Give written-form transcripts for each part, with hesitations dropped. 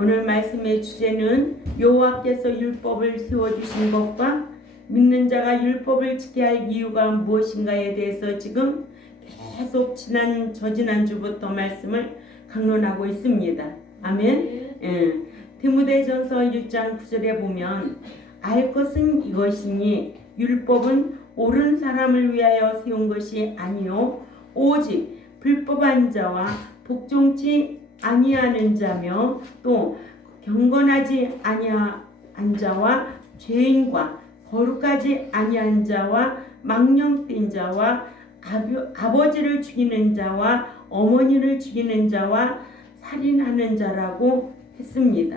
오늘 말씀의 주제는 여호와께서 율법을 세워주신 것과 믿는 자가 율법을 지켜야 할 이유가 무엇인가에 대해서 지금 계속 저지난주부터 말씀을 강론하고 있습니다. 아멘. 디모데전서 1장 9절에 보면 알 것은 이것이니 율법은 옳은 사람을 위하여 세운 것이 아니요 오직 불법한 자와 복종치 아니하는 자며 또 경건하지 아니한 자와 죄인과 거룩하지 아니한 자와 망령된 자와 아버지를 죽이는 자와 어머니를 죽이는 자와 살인하는 자라고 했습니다.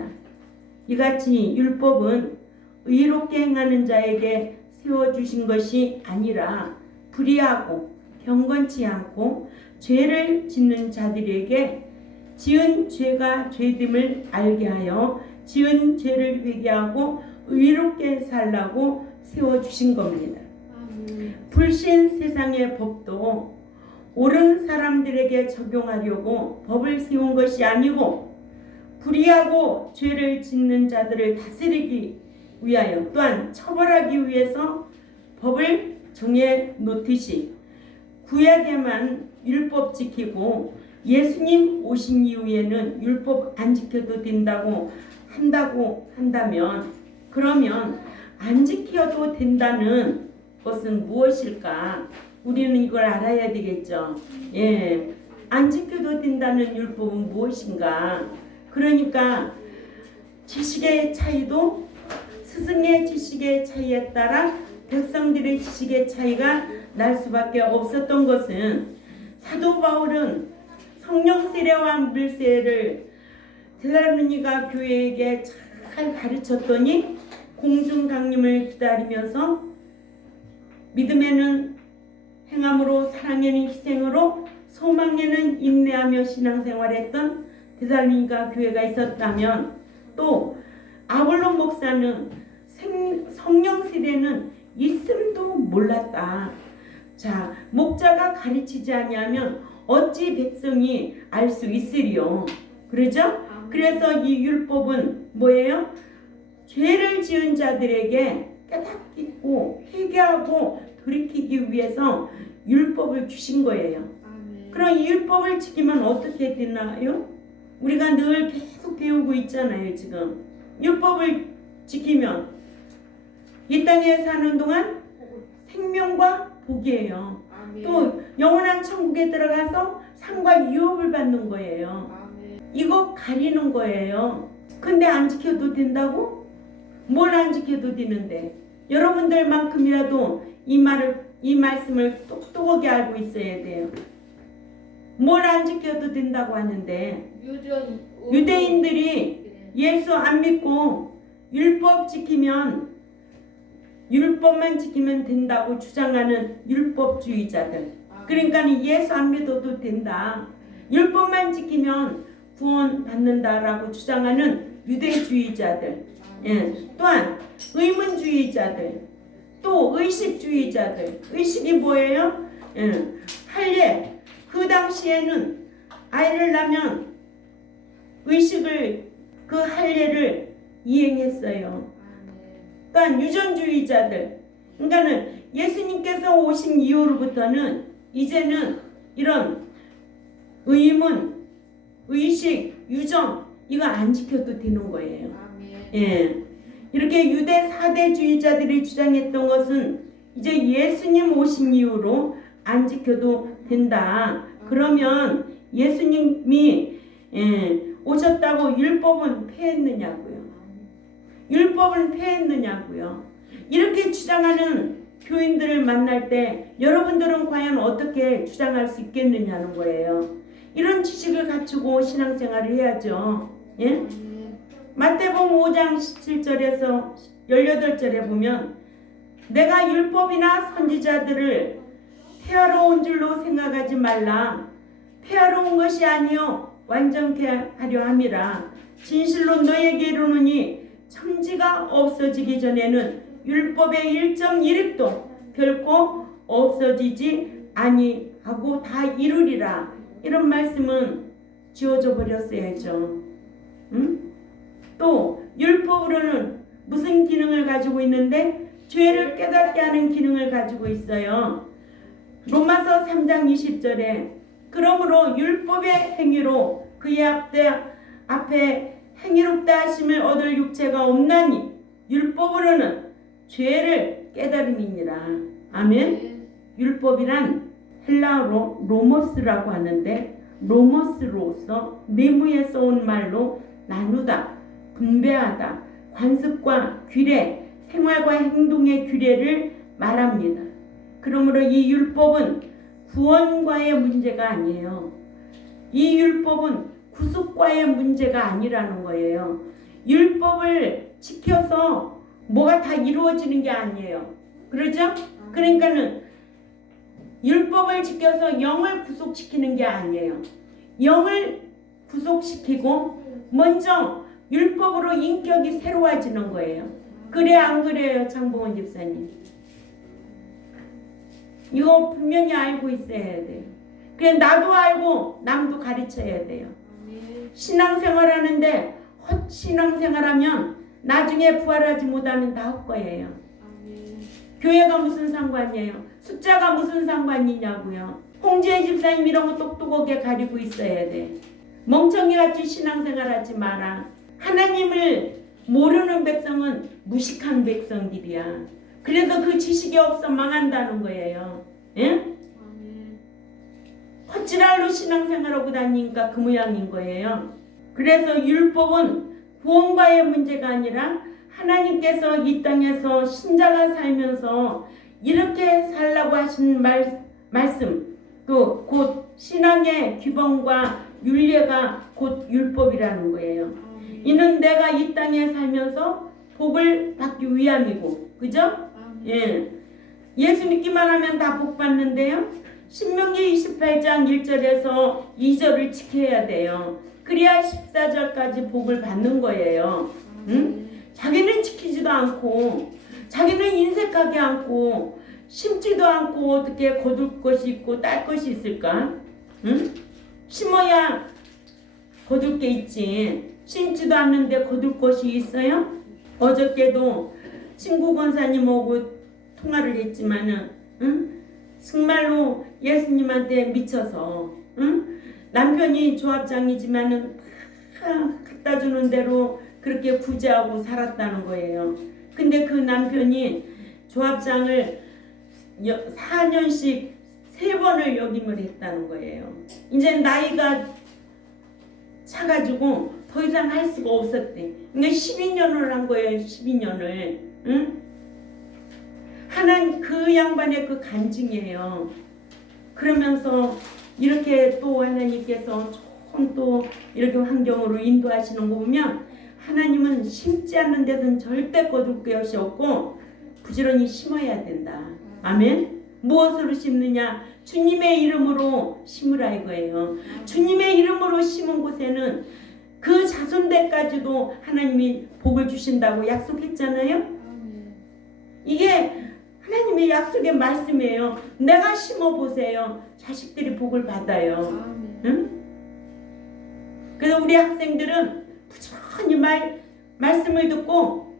이같이 율법은 의롭게 행하는 자에게 세워주신 것이 아니라 불의하고 경건치 않고 죄를 짓는 자들에게 지은 죄가 죄됨을 알게 하여 지은 죄를 회개하고 의롭게 살라고 세워주신 겁니다. 불신 세상의 법도 옳은 사람들에게 적용하려고 법을 세운 것이 아니고 불의하고 죄를 짓는 자들을 다스리기 위하여 또한 처벌하기 위해서 법을 정해 놓듯이 구약에만 율법 지키고 예수님 오신 이후에는 율법 안 지켜도 된다고 한다면 그러면 안 지켜도 된다는 것은 무엇일까? 우리는 이걸 알아야 되겠죠. 안 지켜도 된다는 율법은 무엇인가? 그러니까 지식의 차이도 스승의 지식의 차이에 따라 백성들의 지식의 차이가 날 수밖에 없었던 것은 사도 바울은 성령 세례와 물 세례를 데살로니가 교회에게 잘 가르쳤더니 공중 강림을 기다리면서 믿음에는 행함으로 사랑에는 희생으로 소망에는 인내하며 신앙생활했던 데살로니가 교회가 있었다면 또 아볼로 목사는 성령 세례는 있음도 몰랐다. 자, 목자가 가르치지 아니하면 어찌 백성이 알 수 있으리요. 그러죠? 그래서 이 율법은 뭐예요? 죄를 지은 자들에게 깨닫고 회개하고 돌이키기 위해서 율법을 주신 거예요. 그럼 이 율법을 지키면 어떻게 되나요? 우리가 늘 계속 배우고 있잖아요. 지금 율법을 지키면 이 땅에 사는 동안 생명과 복이에요. 또 영원한 천국에 들어가서 상과 유업을 받는 거예요. 이거 가리는 거예요. 근데 안 지켜도 된다고? 뭘 안 지켜도 되는데? 여러분들만큼이라도 이 말씀을 똑똑하게 알고 있어야 돼요. 뭘 안 지켜도 된다고 하는데 유대인들이 예수 안 믿고 율법만 지키면 된다고 주장하는 율법주의자들. 그러니까 예수 안 믿어도 된다. 율법만 지키면 구원 받는다라고 주장하는 유대주의자들. 또한 의문주의자들. 또 의식주의자들. 의식이 뭐예요? 할례. 그 당시에는 아이를 낳으면 그 할례를 이행했어요. 또한 유전주의자들. 그러니까는 예수님께서 오신 이후로부터는 이제는 이런 의문, 의식, 유전 이거 안 지켜도 되는 거예요. 이렇게 유대 사대주의자들이 주장했던 것은 이제 예수님 오신 이후로 안 지켜도 된다. 그러면 예수님이 오셨다고 율법은 폐했느냐고요. 율법을 폐했느냐고요. 이렇게 주장하는 교인들을 만날 때 여러분들은 과연 어떻게 주장할 수 있겠느냐는 거예요. 이런 지식을 갖추고 신앙생활을 해야죠. 마태복음 5장 17절에서 18절에 보면 내가 율법이나 선지자들을 폐하러 온 줄로 생각하지 말라. 폐하러 온 것이 아니요 완전케 하려 함이라. 진실로 너에게 이르노니 천지가 없어지기 전에는 율법의 1.1획도 결코 없어지지 아니하고 다 이루리라. 이런 말씀은 지워져 버렸어야죠. 또 율법으로는 무슨 기능을 가지고 있는데 죄를 깨닫게 하는 기능을 가지고 있어요. 로마서 3장 20절에 그러므로 율법의 행위로 그의 앞에 행위롭다 하심을 얻을 육체가 없나니 율법으로는 죄를 깨달음이니라. 아멘. 율법이란 헬라어로 로모스라고 하는데 로모스로서 네무에서 온 말로 나누다, 분배하다, 관습과 규례, 생활과 행동의 규례를 말합니다. 그러므로 이 율법은 구원과의 문제가 아니에요. 이 율법은 구속과의 문제가 아니라는 거예요. 율법을 지켜서 뭐가 다 이루어지는 게 아니에요. 그렇죠? 그러니까는 율법을 지켜서 영을 구속시키는 게 아니에요. 영을 구속시키고 먼저 율법으로 인격이 새로워지는 거예요. 그래 안 그래요, 장봉원 집사님? 이거 분명히 알고 있어야 돼요. 그래 나도 알고 남도 가르쳐야 돼요. 신앙생활하는데 헛신앙생활하면 나중에 부활하지 못하면 다 헛거예요. 교회가 무슨 상관이에요? 숫자가 무슨 상관이냐고요. 홍지혜 집사님 이런 거 똑똑하게 가리고 있어야 돼. 멍청이같이 신앙생활하지 마라. 하나님을 모르는 백성은 무식한 백성들이야. 그래서 그 지식이 없어 망한다는 거예요. 예? 헛지랄로 신앙생활하고 다니니까 그 모양인 거예요. 그래서 율법은 구원과의 문제가 아니라 하나님께서 이 땅에서 신자가 살면서 이렇게 살라고 하신 말씀, 곧 신앙의 규범과 윤례가 곧 율법이라는 거예요. 이는 내가 이 땅에 살면서 복을 받기 위함이고, 그죠? 예. 예수 믿기만 하면 다 복 받는데요. 신명기 28장 1절에서 2절을 지켜야 돼요. 그래야 14절까지 복을 받는 거예요. 응? 자기는 지키지도 않고 자기는 인색하게 않고 심지도 않고 어떻게 거둘 것이 있고 딸 것이 있을까? 응? 심어야 거둘 게 있지. 심지도 않는데 거둘 것이 있어요? 어저께도 친구 권사님하고 통화를 했지만은 정말로 예수님한테 미쳐서 남편이 조합장이지만은 갖다 주는 대로 그렇게 구제하고 살았다는 거예요. 근데 그 남편이 조합장을 4년씩 3번을 역임을 했다는 거예요. 이제 나이가 차가지고 더 이상 할 수가 없었대. 그러니까 12년을 한 거예요. 12년을. 응? 하나님 그 양반의 그 간증이에요. 그러면서 이렇게 또 하나님께서 조금 또 이렇게 환경으로 인도하시는 거 보면 하나님은 심지 않는 데서는 절대 거둘 것이 없고 부지런히 심어야 된다. 아멘. 무엇으로 심느냐? 주님의 이름으로 심으라 이거예요. 주님의 이름으로 심은 곳에는 그 자손들까지도 하나님이 복을 주신다고 약속했잖아요. 이게 하나님의 약속의 말씀이에요. 내가 심어보세요. 자식들이 복을 받아요. 응? 그래서 우리 학생들은 부지런히 말씀을 듣고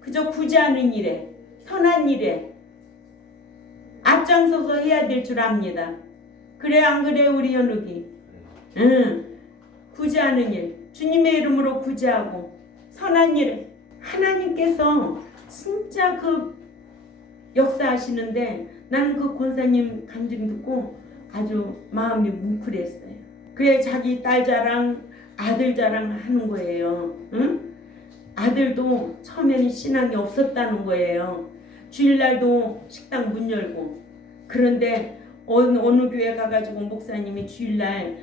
그저 구제하는 일에 선한 일에 앞장서서 해야 될 줄 압니다. 그래 안 그래 우리 현욱이? 응. 구제하는 일, 주님의 이름으로 구제하고 선한 일, 하나님께서 진짜 그 역사하시는데 나는 그 권사님 간증 듣고 아주 마음이 뭉클했어요. 그래 자기 딸 자랑, 아들 자랑 하는 거예요. 응? 아들도 처음에는 신앙이 없었다는 거예요. 주일날도 식당 문 열고 그런데 어느 교회 가가지고 목사님이 주일날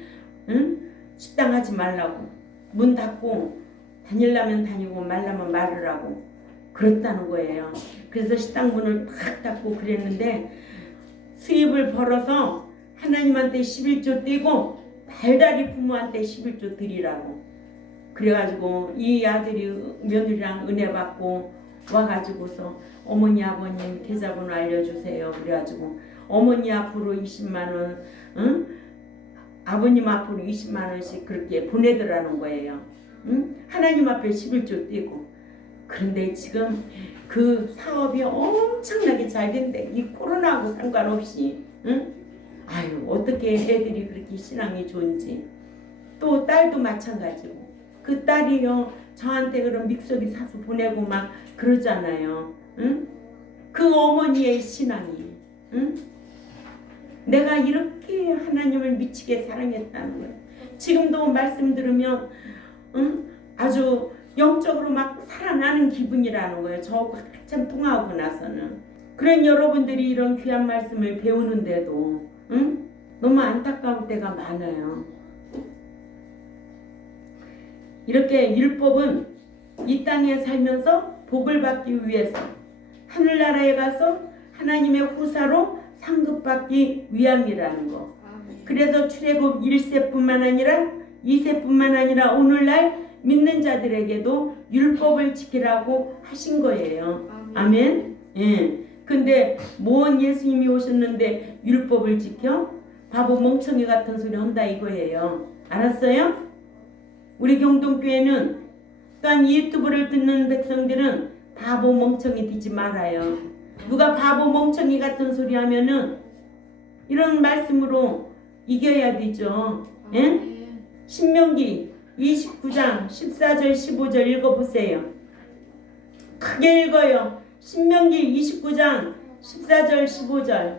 식당 하지 말라고 문 닫고 다니려면 다니고 말라면 말으라고 그랬다는 거예요. 그래서 식당 문을 탁 닫고 그랬는데 수입을 벌어서 하나님한테 11조 떼고 달달이 부모한테 11조 드리라고 그래가지고 이 아들이 며느리랑 은혜 받고 와가지고서 어머니 아버님 계좌번호 알려주세요. 그래가지고 어머니 앞으로 20만원 아버님 앞으로 20만원씩 그렇게 보내더라는 거예요. 하나님 하나님 앞에 11조 띄고. 그런데 지금 그 사업이 엄청나게 잘 된대. 이 코로나하고 상관없이. 응? 아유, 어떻게 애들이 그렇게 신앙이 좋은지. 또 딸도 마찬가지고. 그 딸이요, 저한테 그런 믹서기 사서 보내고 막 그러잖아요. 응? 그 어머니의 신앙이. 응? 내가 이렇게 하나님을 미치게 사랑했다는 거예요. 지금도 말씀 들으면 응? 아주 영적으로 막 살아나는 기분이라는 거예요. 저하고 한참 통화하고 나서는. 그런 여러분들이 이런 귀한 말씀을 배우는데도 응? 너무 안타까울 때가 많아요. 이렇게 율법은 이 땅에 살면서 복을 받기 위해서 하늘나라에 가서 하나님의 후사로 상급받기 위함이라는 거. 그래서 출애굽 1세뿐만 아니라 2세뿐만 아니라 오늘날 믿는 자들에게도 율법을 지키라고 하신 거예요. 아멘. 예. 근데 뭔 예수님이 오셨는데 율법을 지켜? 바보 멍청이 같은 소리 한다 이거예요. 알았어요? 우리 경동교회는 또한 이 유튜브를 듣는 백성들은 바보 멍청이 되지 말아요. 누가 바보 멍청이 같은 소리 하면은 이런 말씀으로 이겨야 되죠. 예? 신명기 29장 14절 15절 읽어보세요. 크게 읽어요. 신명기 29장 14절 15절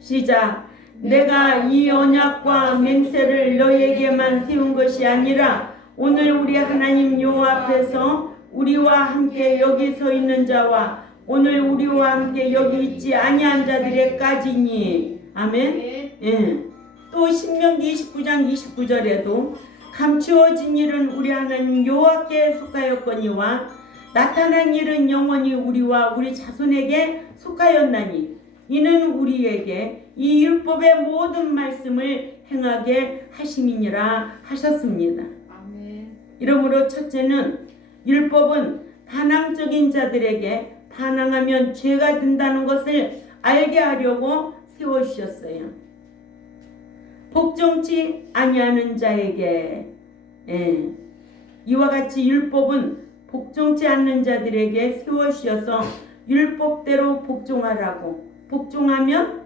시작. 내가 이 언약과 맹세를 너에게만 세운 것이 아니라 오늘 우리 하나님 여호와 앞에서 우리와 함께 여기 서 있는 자와 오늘 우리와 함께 여기 있지 아니한 자들에까지니. 아멘. 예. 또 신명기 29장 29절에도 감추어진 일은 우리 하나님 여호와께 속하였거니와 나타난 일은 영원히 우리와 우리 자손에게 속하였나니 이는 우리에게 이 율법의 모든 말씀을 행하게 하심이니라 하셨습니다. 아멘. 이러므로 첫째는 율법은 반항적인 자들에게 반항하면 죄가 된다는 것을 알게 하려고 세워주셨어요. 복종치 아니하는 자에게 이와 같이 율법은 복종치 않는 자들에게 세워주셔서 율법대로 복종하라고. 복종하면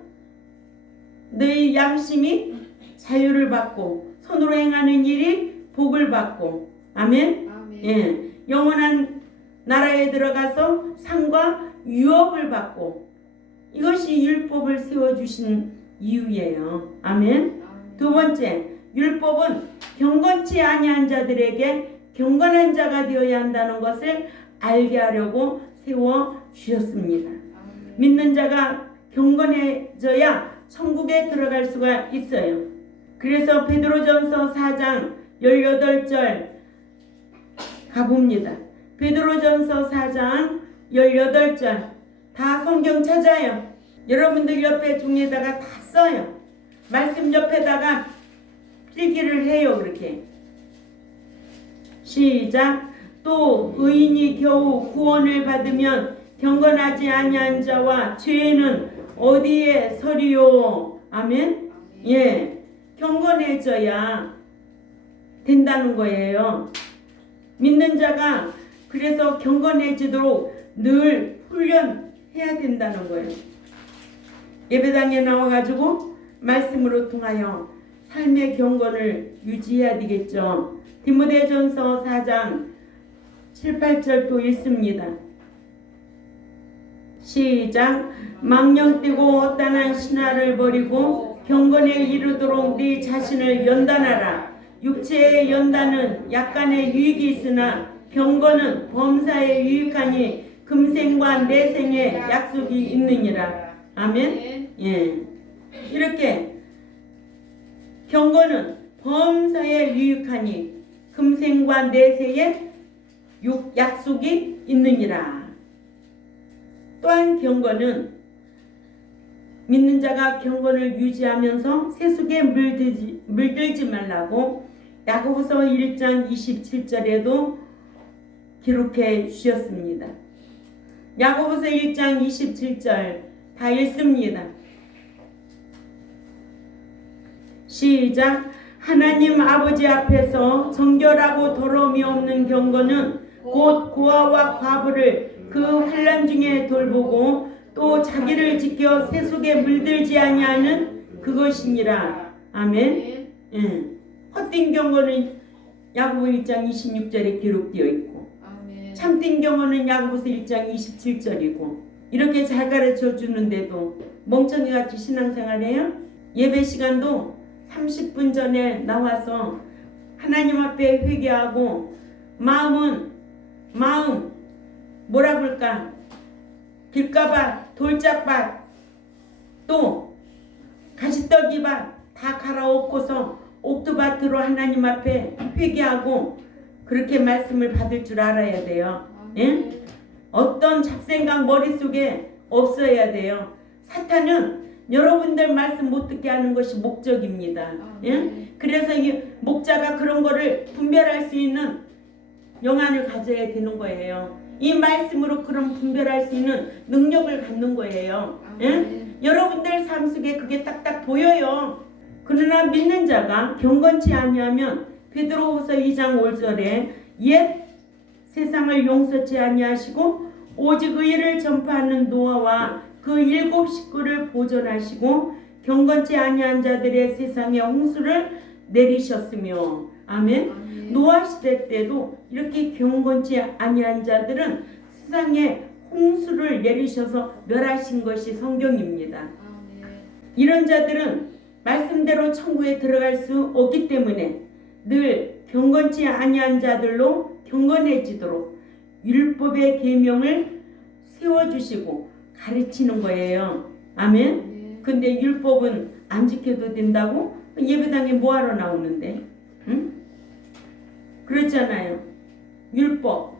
너희 양심이 자유를 받고 손으로 행하는 일이 복을 받고. 아멘. 예. 영원한 나라에 들어가서 상과 유업을 받고. 이것이 율법을 세워주신 이유예요. 아멘. 두 번째, 율법은 경건치 아니한 자들에게 경건한 자가 되어야 한다는 것을 알게 하려고 세워주셨습니다. 믿는 자가 경건해져야 천국에 들어갈 수가 있어요. 그래서 베드로전서 4장 18절 가봅니다. 베드로전서 4장 18절 다 성경 찾아요. 여러분들 옆에 종이에다가 다 써요. 말씀 옆에다가 필기를 해요. 그렇게 시작. 또 의인이 겨우 구원을 받으면 경건하지 아니한 자와 죄는 어디에 서리요. 아멘. 예, 경건해져야 된다는 거예요. 믿는 자가 그래서 경건해지도록 늘 훈련해야 된다는 거예요. 예배당에 나와가지고 말씀으로 통하여 삶의 경건을 유지해야 되겠죠. 디모데전서 4장 7, 8절 또 읽습니다. 시작. 망령 뛰고 헛단한 신화를 버리고 경건에 이르도록 네 자신을 연단하라. 육체의 연단은 약간의 유익이 있으나 경건은 범사에 유익하니 금생과 내생에 약속이 있느니라. 아멘. 예. 이렇게 경건은 범사에 유익하니 금생과 내생에 약속이 있느니라. 또한 경건은 믿는 자가 경건을 유지하면서 세속에 물들지 말라고 야고보서 1장 27절에도 기록해 주셨습니다. 야고보서 1장 27절 다 읽습니다. 시작. 하나님 아버지 앞에서 정결하고 더러움이 없는 경건은 곧 고아와 과부를 그 환난 중에 돌보고 또 자기를 지켜 세속에 물들지 아니하는 그것이니라. 아멘. 헛된 경건은 야고보 1장 26절에 기록되어 있고 참된 경건은 야고보서 1장 27절이고 이렇게 잘 가르쳐 주는데도 멍청이같이 신앙생활해요? 예배 시간도 30분 전에 나와서 하나님 앞에 회개하고 마음 뭐라 그럴까? 길가밭, 돌짝밭, 또 가시떡이밭 다 갈아엎고서 옥토밭으로 하나님 앞에 회개하고 그렇게 말씀을 받을 줄 알아야 돼요. 예? 어떤 잡생각 머릿속에 없어야 돼요. 사탄은 여러분들 말씀 못 듣게 하는 것이 목적입니다. 예? 그래서 이 목자가 그런 거를 분별할 수 있는 영안을 가져야 되는 거예요. 이 말씀으로 그런 분별할 수 있는 능력을 갖는 거예요. 예? 여러분들 삶 속에 그게 딱딱 보여요. 그러나 믿는 자가 경건치 아니하면 베드로후서 2장 5절에 옛 세상을 용서치 아니하시고 오직 의를 전파하는 노아와 그 7 식구를 보존하시고 경건치 아니한 자들의 세상에 홍수를 내리셨으며 아멘. 노아 시대 때도 이렇게 경건치 아니한 자들은 세상에 홍수를 내리셔서 멸하신 것이 성경입니다. 이런 자들은 말씀대로 천국에 들어갈 수 없기 때문에 늘 경건치 아니한 자들로 경건해지도록 율법의 계명을 세워주시고 가르치는 거예요. 아멘. 근데 율법은 안 지켜도 된다고? 예배당에 뭐하러 나오는데? 응? 그렇잖아요. 율법,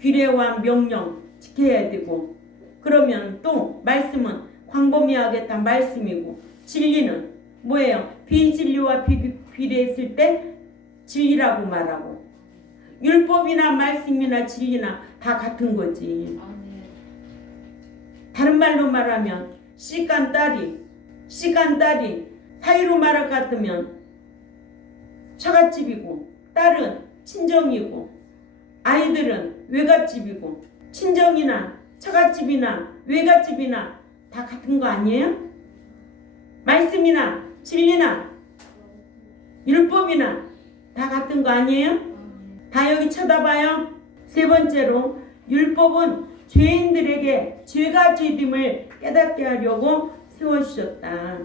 규례와 명령 지켜야 되고 그러면 또 말씀은 광범위하겠다 말씀이고 진리는 뭐예요? 비진리와 비례했을 때 진리라고 말하고 율법이나 말씀이나 진리나 다 같은 거지. 다른 말로 말하면 시간딸이 사이로 말할 것 같으면 처갓집이고 딸은 친정이고 아이들은 외갓집이고 친정이나 처갓집이나 외갓집이나 다 같은 거 아니에요? 말씀이나 진리나 율법이나 다 같은 거 아니에요? 다 여기 쳐다봐요. 세 번째로 율법은 죄인들에게 죄가 죄됨을 깨닫게 하려고 세워주셨다.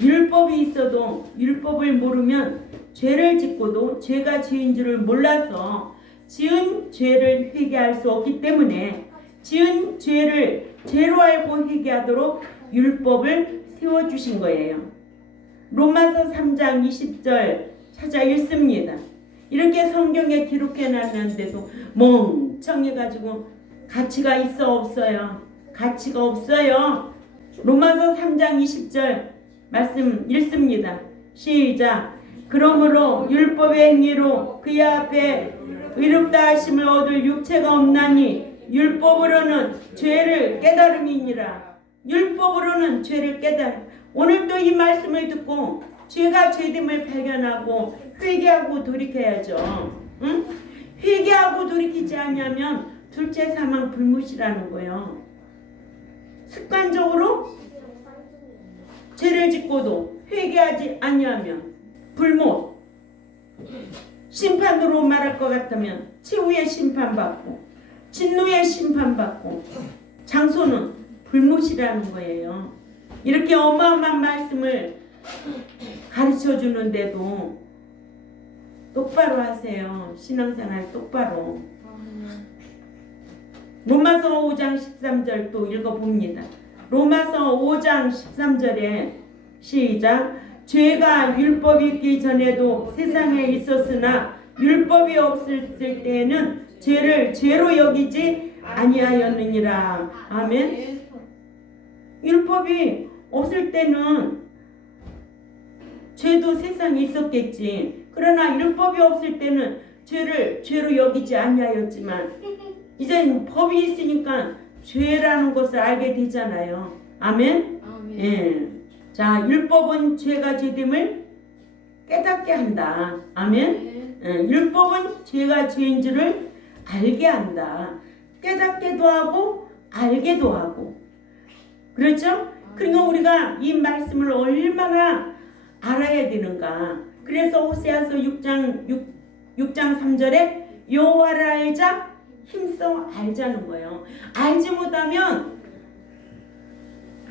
율법이 있어도 율법을 모르면 죄를 짓고도 죄가 죄인 줄을 몰라서 지은 죄를 회개할 수 없기 때문에 지은 죄를 죄로 알고 회개하도록 율법을 세워주신 거예요. 로마서 3장 20절 찾아 읽습니다. 이렇게 성경에 기록해놨는데도 멍청해가지고 가치가 있어 없어요? 가치가 없어요. 로마서 3장 20절 말씀 읽습니다. 시작. 그러므로 율법의 행위로 그의 앞에 의롭다 하심을 얻을 육체가 없나니 율법으로는 죄를 깨달음이니라. 율법으로는 죄를 깨달음. 오늘도 이 말씀을 듣고 죄가 죄됨을 발견하고 회개하고 돌이켜야죠. 응? 회개하고 돌이키지 않으면 둘째 사망 불못이라는 거예요. 습관적으로 죄를 짓고도 회개하지 아니하면 불못, 심판으로 말할 것 같으면 최후의 심판받고 진노의 심판받고 장소는 불못이라는 거예요. 이렇게 어마어마한 말씀을 가르쳐 주는데도 똑바로 하세요. 신앙생활 똑바로. 로마서 5장 13절 또 읽어봅니다. 로마서 5장 13절에 시작. 죄가 율법이 있기 전에도 세상에 있었으나 율법이 없을 때에는 죄를 죄로 여기지 아니하였느니라. 아멘. 율법이 없을 때는 죄도 세상에 있었겠지. 그러나 율법이 없을 때는 죄를 죄로 여기지 아니하였지만 이제 법이 있으니까 죄라는 것을 알게 되잖아요. 아멘. 예. 자, 율법은 죄가 죄됨을 깨닫게 한다. 아멘. 율법은 죄가 죄인 줄을 알게 한다. 깨닫게도 하고 알게도 하고. 그렇죠? 그러니까 우리가 이 말씀을 얼마나 알아야 되는가. 그래서 호세아서 6장 3절에 여호와를 알자, 힘써 알자는 거예요. 알지 못하면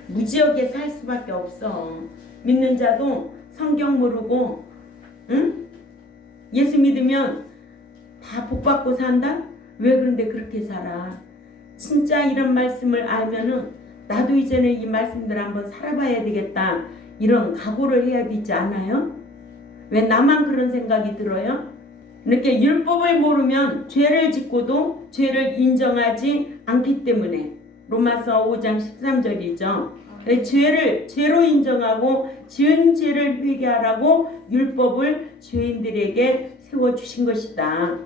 무지하게 살 수밖에 없어. 믿는 자도 성경 모르고, 응? 예수 믿으면 다 복받고 산다? 왜 그런데 그렇게 살아? 진짜 이런 말씀을 알면은 나도 이제는 이 말씀들 한번 살아봐야 되겠다. 이런 각오를 해야 되지 않아요? 왜 나만 그런 생각이 들어요? 이렇게 율법을 모르면 죄를 짓고도 죄를 인정하지 않기 때문에 로마서 5장 13절이죠. 죄로 인정하고 지은 죄를 회개하라고 율법을 죄인들에게 세워주신 것이다.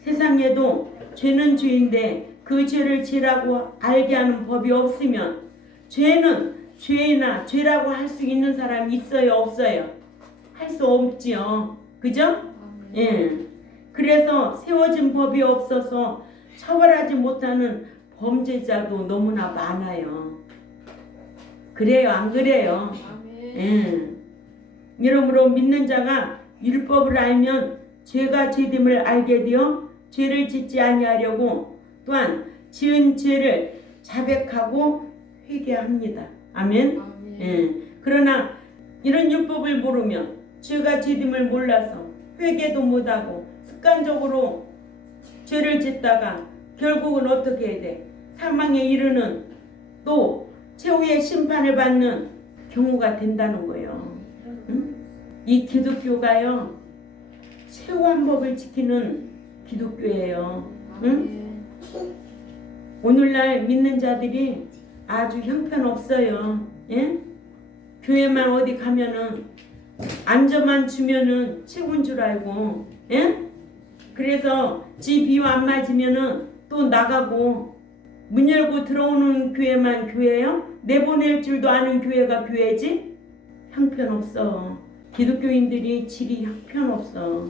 세상에도 죄는 죄인데 그 죄를 죄라고 알게 하는 법이 없으면 죄는 죄나 죄라고 할 수 있는 사람이 있어요? 없어요? 할 수 없지요. 그죠? 예. 그래서 세워진 법이 없어서 처벌하지 못하는 범죄자도 너무나 많아요. 그래요? 안 그래요? 예. 이러므로 믿는 자가 율법을 알면 죄가 죄됨을 알게 되어 죄를 짓지 아니하려고 또한 지은 죄를 자백하고 회개합니다. 아멘. 예. 그러나 이런 율법을 모르면 죄가 죄됨을 몰라서 회개도 못하고 습관적으로 죄를 짓다가 결국은 어떻게 해야 돼? 사망에 이르는 또 최후의 심판을 받는 경우가 된다는 거예요. 응? 이 기독교가요 최후한 법을 지키는 기독교예요. 응? 오늘날 믿는 자들이 아주 형편없어요. 예? 교회만 어디 가면은 안전만 주면은 최고인 줄 알고, 예? 그래서 지 비와 안 맞으면은 또 나가고, 문 열고 들어오는 교회만 교회요? 내보낼 줄도 아는 교회가 교회지? 형편없어. 기독교인들이 질이 형편없어.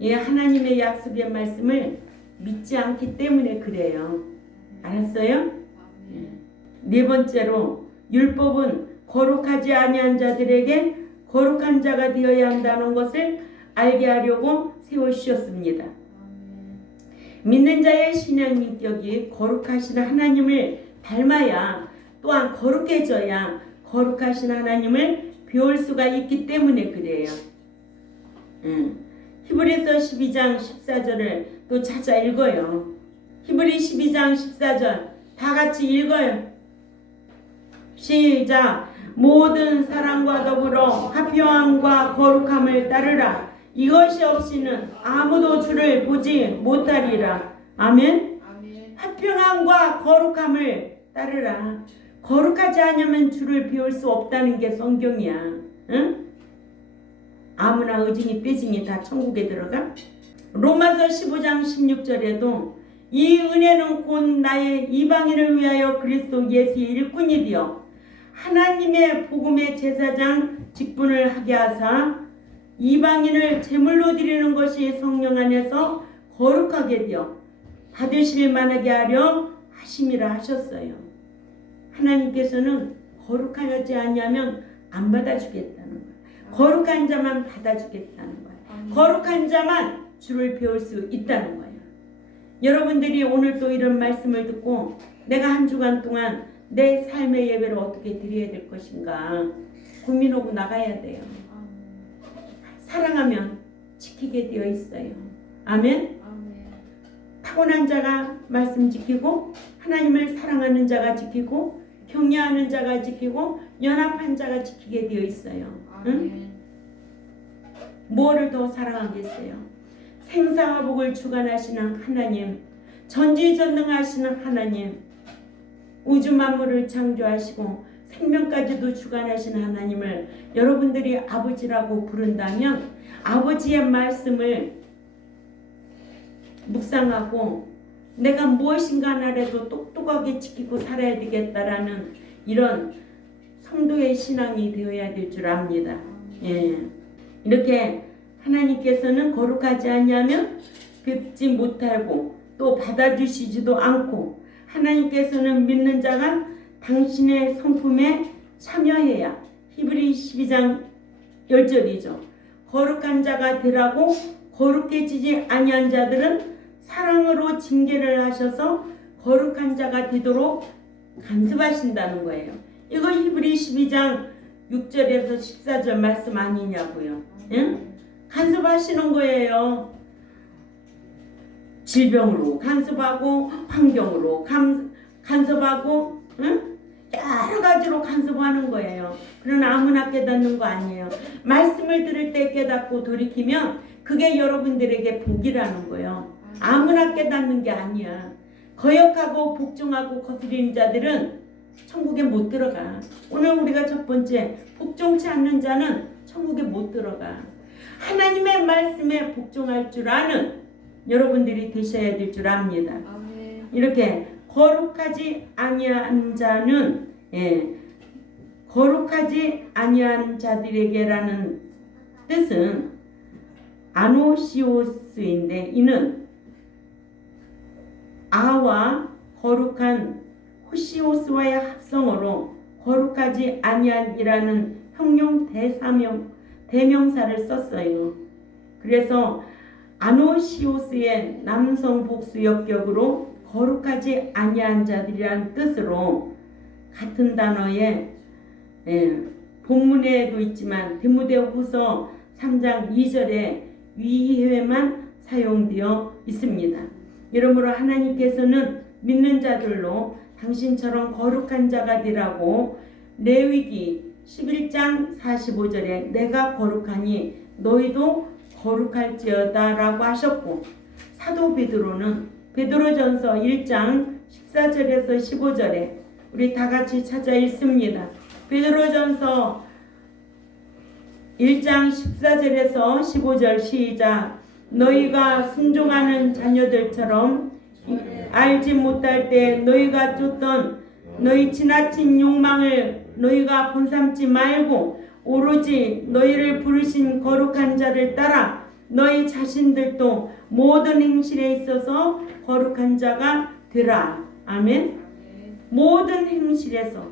예, 하나님의 약속의 말씀을 믿지 않기 때문에 그래요. 알았어요? 네 번째로 율법은 거룩하지 아니한 자들에게 거룩한 자가 되어야 한다는 것을 알게 하려고 세워주셨습니다. 믿는 자의 신앙 인격이 거룩하신 하나님을 닮아야 또한 거룩해져야 거룩하신 하나님을 배울 수가 있기 때문에 그래요. 히브리서 12장 14절을 또 찾아 읽어요. 히브리 12장 14절 다 같이 읽어요. 시작. 모든 사랑과 더불어 화평함과 거룩함을 따르라. 이것이 없이는 아무도 주를 보지 못하리라. 아멘. 화평함과 거룩함을 따르라. 거룩하지 않으면 주를 배울 수 없다는 게 성경이야. 응? 아무나 의증이 빼증이 다 천국에 들어가? 로마서 15장 16절에도 이 은혜는 곧 나의 이방인을 위하여 그리스도 예수의 일꾼이 되어 하나님의 복음의 제사장 직분을 하게 하사 이방인을 제물로 드리는 것이 성령 안에서 거룩하게 되어 받으실 만하게 하려 하심이라 하셨어요. 하나님께서는 거룩하지 아니하면 안 받아주겠다는 거예요. 거룩한 자만 받아주겠다는 거예요. 거룩한 자만 주를 배울 수 있다는 거예요. 여러분들이 오늘 또 이런 말씀을 듣고 내가 한 주간 동안 내 삶의 예배를 어떻게 드려야 될 것인가 고민하고 나가야 돼요. 사랑하면 지키게 되어 있어요. 아멘. 타고난 자가 말씀 지키고 하나님을 사랑하는 자가 지키고 경외하는 자가 지키고 연합한 자가 지키게 되어 있어요. 응? 뭐를 더 사랑하겠어요? 생사와 복을 주관하시는 하나님, 전지전능하시는 하나님, 우주 만물을 창조하시고 생명까지도 주관하시는 하나님을 여러분들이 아버지라고 부른다면 아버지의 말씀을 묵상하고 내가 무엇인가 하나라도 똑똑하게 지키고 살아야 되겠다라는 이런 성도의 신앙이 되어야 될 줄 압니다. 예. 이렇게 하나님께서는 거룩하지 아니하면 뵙지 못하고 또 받아주시지도 않고, 하나님께서는 믿는 자가 당신의 성품에 참여해야, 히브리 12장 10절이죠. 거룩한 자가 되라고 거룩해지지 아니한 자들은 사랑으로 징계를 하셔서 거룩한 자가 되도록 간섭하신다는 거예요. 이거 히브리 12장 6절에서 14절 말씀 아니냐고요. 응? 간섭하시는 거예요. 질병으로 간섭하고, 환경으로 간섭하고, 응? 여러 가지로 간섭하는 거예요. 그러나 아무나 깨닫는 거 아니에요. 말씀을 들을 때 깨닫고 돌이키면 그게 여러분들에게 복이라는 거예요. 아무나 깨닫는 게 아니야. 거역하고 복종하고 거스리는 자들은 천국에 못 들어가. 오늘 우리가 첫 번째, 복종치 않는 자는 천국에 못 들어가. 하나님의 말씀에 복종할 줄 아는 여러분들이 되셔야 될 줄 압니다. 아멘. 이렇게 거룩하지 아니한 자는, 거룩하지 아니한 자들에게라는 뜻은 아노시오스인데, 이는 아와 거룩한 호시오스와의 합성어로 거룩하지 아니한이라는 형용 대명사를 썼어요. 그래서 아노시오스의 남성 복수 역격으로 거룩하지 아니한 자들이라는 뜻으로 같은 단어에, 본문에도 있지만 디모데후서 3장 2절에 위회만 사용되어 있습니다. 이러므로 하나님께서는 믿는 자들로 당신처럼 거룩한 자가 되라고 레위기 11장 45절에 내가 거룩하니 너희도 거룩할지어다 라고 하셨고, 사도 베드로는 베드로전서 1장 14절에서 15절에 우리 다 같이 찾아 읽습니다. 베드로전서 1장 14절에서 15절 시작. 너희가 순종하는 자녀들처럼 알지 못할 때 너희가 쫓던 너희 지나친 욕망을 너희가 본삼지 말고 오로지 너희를 부르신 거룩한 자를 따라 너희 자신들도 모든 행실에 있어서 거룩한 자가 되라. 아멘. 모든 행실에서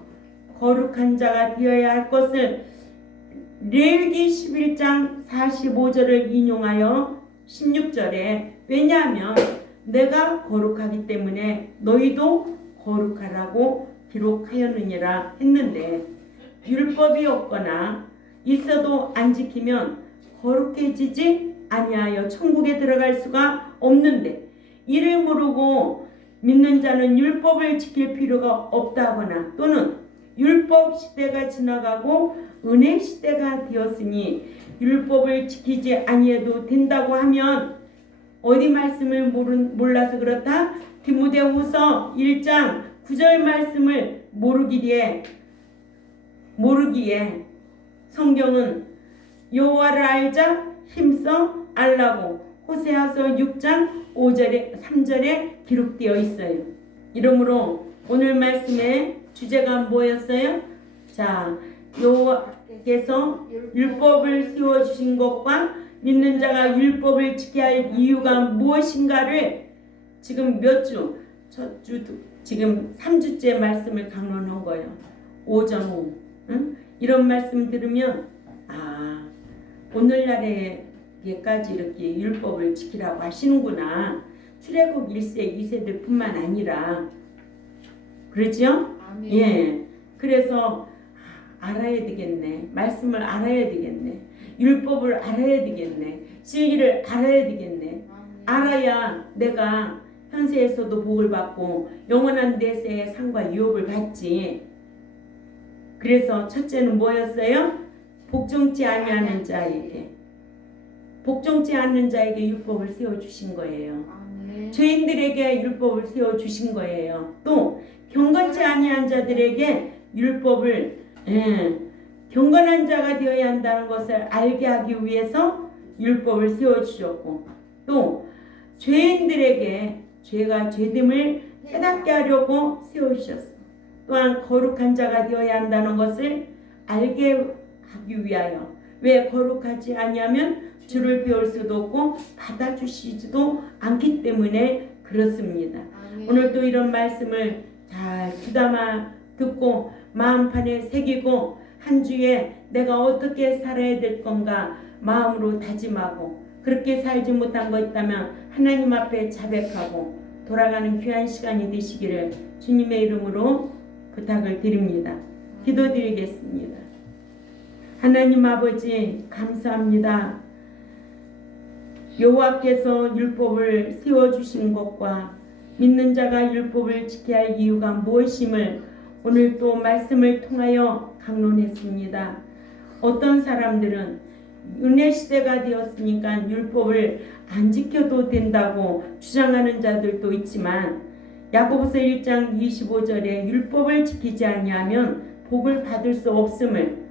거룩한 자가 되어야 할 것을 레위기 11장 45절을 인용하여 16절에 왜냐하면 내가 거룩하기 때문에 너희도 거룩하라고 기록하였느니라 했는데, 율법이 없거나 있어도 안 지키면 거룩해지지 아니하여 천국에 들어갈 수가 없는데, 이를 모르고 믿는 자는 율법을 지킬 필요가 없다거나 또는 율법 시대가 지나가고 은혜 시대가 되었으니 율법을 지키지 아니해도 된다고 하면 어디 말씀을 몰라서 그렇다? 디모데후서 1장 9절 말씀을 모르기에 성경은 여호와를 알자 힘써 알라고 호세아서 6장 5절에 3절에 기록되어 있어요. 이러므로 오늘 말씀의 주제가 뭐였어요? 자, 여호와께서 율법을 세워주신 것과 믿는 자가 율법을 지켜야 할 이유가 무엇인가를 지금 지금 3주째 말씀을 강론한 거예요. 오전 오후. 응? 이런 말씀 들으면 오늘날에까지 이렇게 율법을 지키라고 하시는구나. 출애굽 1세 2세들뿐만 아니라 그렇죠? 아멘. 예. 그래서 알아야 되겠네. 말씀을 알아야 되겠네. 율법을 알아야 되겠네. 진리를 알아야 되겠네. 알아야 내가 현세에서도 복을 받고 영원한 내세의 상과 유업을 받지. 그래서 첫째는 뭐였어요? 복종치 아니하는 자에게 율법을 세워주신 거예요. 아멘. 죄인들에게 율법을 세워주신 거예요. 또 경건치 아니한 자들에게 율법을, 경건한 자가 되어야 한다는 것을 알게 하기 위해서 율법을 세워주셨고, 또 죄인들에게 죄가 죄됨을 깨닫게 하려고 세우셨어. 또한 거룩한 자가 되어야 한다는 것을 알게 하기 위하여. 왜 거룩하지 아니하면 주를 배울 수도 없고 받아주시지도 않기 때문에 그렇습니다. 오늘도 이런 말씀을 잘 귀담아 듣고 마음판에 새기고 한 주에 내가 어떻게 살아야 될 건가 마음으로 다짐하고 그렇게 살지 못한 거 있다면 하나님 앞에 자백하고 돌아가는 귀한 시간이 되시기를 주님의 이름으로 부탁을 드립니다. 기도드리겠습니다. 하나님 아버지 감사합니다. 여호와께서 율법을 세워주신 것과 믿는 자가 율법을 지켜야 할 이유가 무엇임을 오늘 또 말씀을 통하여 강론했습니다. 어떤 사람들은 은혜 시대가 되었으니까 율법을 안 지켜도 된다고 주장하는 자들도 있지만 야고보서 1장 25절에 율법을 지키지 아니하면 복을 받을 수 없음을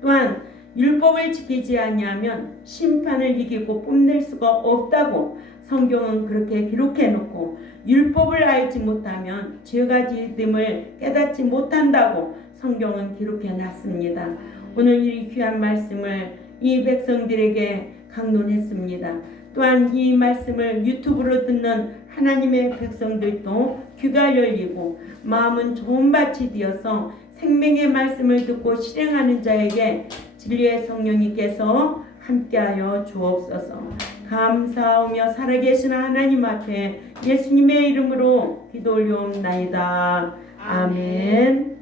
또한 율법을 지키지 아니하면 심판을 이기고 뽐낼 수가 없다고 성경은 그렇게 기록해 놓고 율법을 알지 못하면 죄가 지음을 깨닫지 못한다고 성경은 기록해 놨습니다. 오늘 이 귀한 말씀을 이 백성들에게 강론했습니다. 또한 이 말씀을 유튜브로 듣는 하나님의 백성들도 귀가 열리고 마음은 좋은 밭이 되어서 생명의 말씀을 듣고 실행하는 자에게 진리의 성령님께서 함께하여 주옵소서. 감사하며 살아계신 하나님 앞에 예수님의 이름으로 기도 올려옵나이다. 아멘.